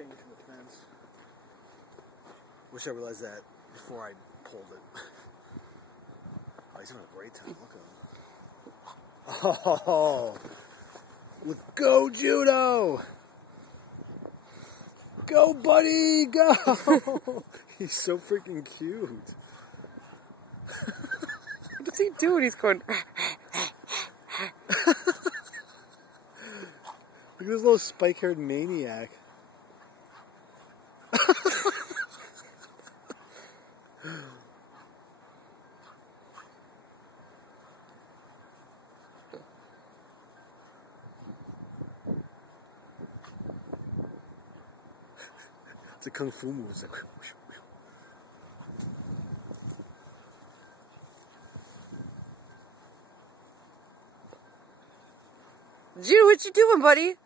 chain from the fence. Wish I realized that before I pulled it. Oh, he's having a great time. Look at him. Oh, let's go, Judo! Go, buddy, go! He's so freaking cute. What does he do when he's going? Look at this little spike-haired maniac. It's a kung fu move. It's like, Jude, what you doing, buddy?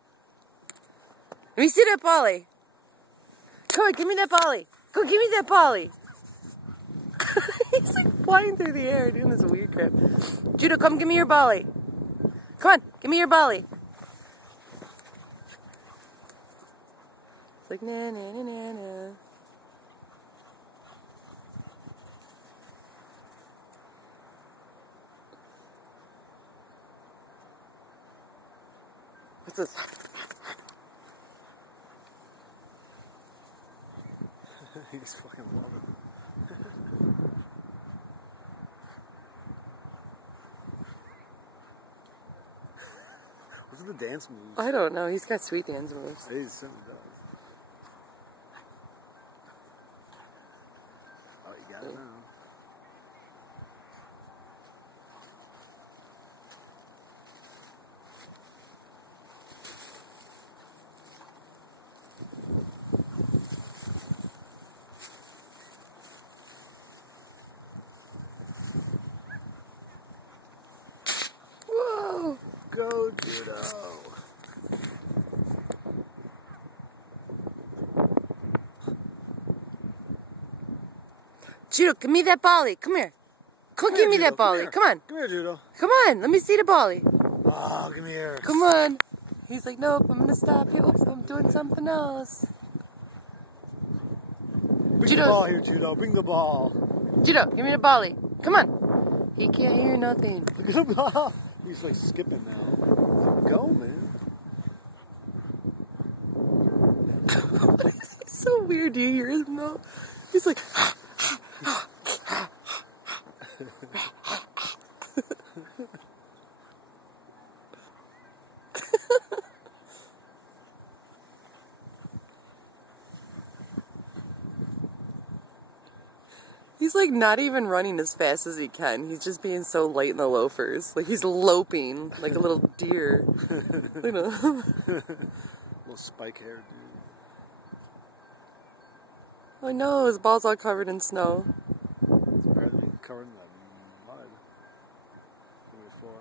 Let me see that bolly. Come on, give me that bolly. Go, give me that bolly. He's like flying through the air doing this weird crap. Judo, come give me your bolly. Come on, give me your bolly. It's like na na na na na. What's this? He's fucking loving it. What's the dance moves? I don't know. He's got sweet dance moves. He certainly does. Oh, you got it now. Whoa! Go, Judo! Judo, give me that bolly. Come here. Come give me that bolly. Come on. Come here, Judo. Come on. Let me see the bolly. Oh, give me here. Come on. He's like, nope, I'm going to stop you. Oops, I'm doing something else. Bring the ball here, Judo. Bring the ball. Judo, give me the bolly. Come on. He can't hear nothing. Look at the ball. He's like skipping now. Go, man. It's so weird. Do you hear him though? He's like... He's like not even running as fast as he can. He's just being so light in the loafers. Like he's loping like a little deer. You know. Little spike hair dude. I know, his ball's all covered in snow. It's better than being covered in that mud. Before.